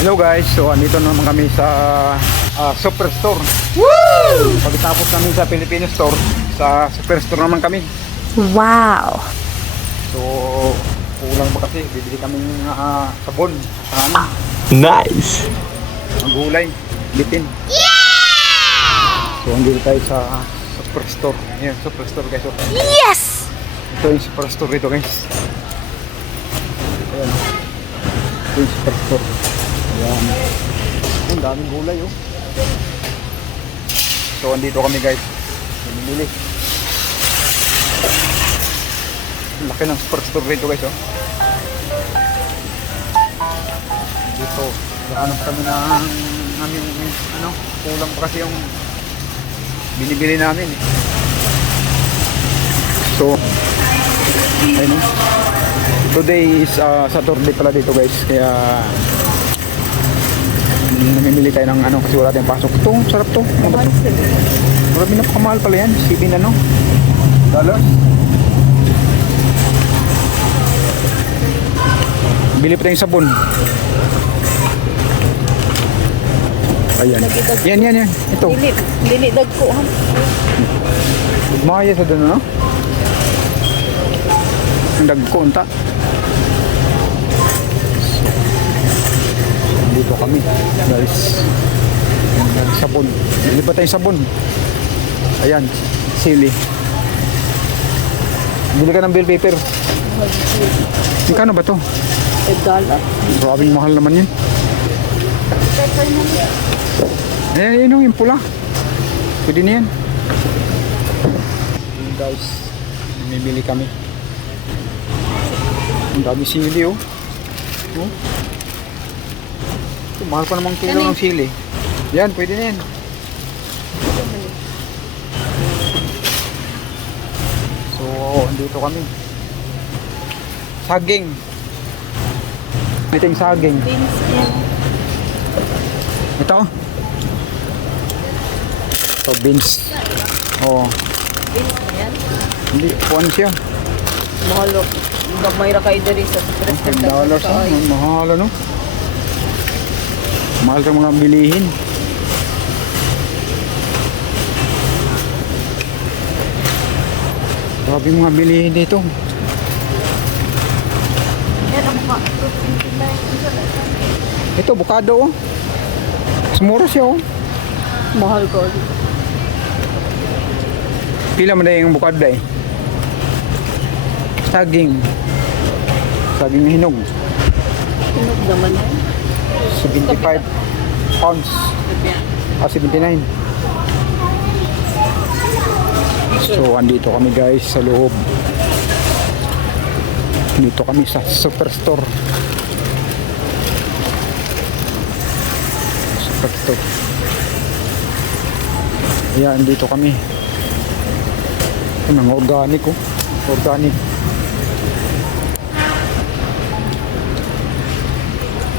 Hello guys, so andito naman kami sa ah, Superstore. Woo! Pagkatapos namin sa Filipino Store, sa Superstore naman kami. Wow. So, kulang pa kasi, bibili kami ng ah, sabon, sana, Nice. ang gulay, bitin. Yeah! So, andito tayo sa Superstore. Ayan, Superstore guys. So, Yes! ito yung Superstore dito guys. Ayan. Ito yung Superstore. Ayan. Ang daming gulay oh. So, andito kami guys. Bumili. Laki ng Superstore dito guys oh. Dito. Hanap kami ng namin ano, kulang pa kasi yung binibili namin eh. So, ayun oh. Today is uh, Saturday pala dito guys. Kaya namimili tayo ng ano kasi wala tayong pasok. Ito, sarap to. Ano ba to? Marami na pakamahal pala yan. 7 ano? Dollars. Bili pa tayong sabon. Ayan. Yan, yan, yan. Ito. Dili, dili dagko. Maya sa doon, no? Ang dagkonta. Dito kami, guys. Sabon. Bili pa tayong sabon. Ayan, sili. Bili ka ng bill paper. Magkano ba to? Eh, dollar. Grabing mahal naman yun. Eh, yun yung pula. Pwede na yan. Guys, namimili kami. Ang dami sili oh. Oh. Ito, mahal pa namang kilo ng sili. Yan, pwede na yan. So, andito kami. Saging. Ito yung saging. Beans yan. Ito. Ito, beans. Oo. Beans na yan. Hindi, kuhan siya. Mahal o. Gamay ra kay diri sa $10 dollars na. Ang mahal sa mga bilihin. Grabe mga bilihin dito. Ito, bukado oh. Sumura siya oh. Mahal ko. Pila mo na yung bukado eh. Saging. Saging hinog. Tunog naman yan. 75 pounds. Ah, 79. So, andito kami guys sa loob. Dito kami sa Superstore. Superstore. Ayan, dito kami. Ito mga organic oh. Organic.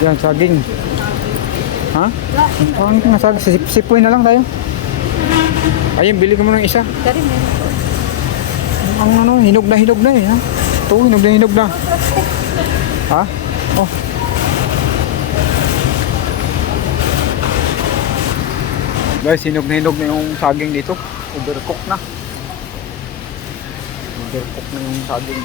Yan, saging. Ha? Ang pangit nga saging. Sip sipoy na lang tayo. Ayun, bili ko mo ng isa. Dari mo. Ang ano, hinog na hinog na eh. Ha? Ito, hinog na hinog na. Ha? Oh. Guys, hinog na hinog na yung saging dito. Overcook na. Overcook na yung saging.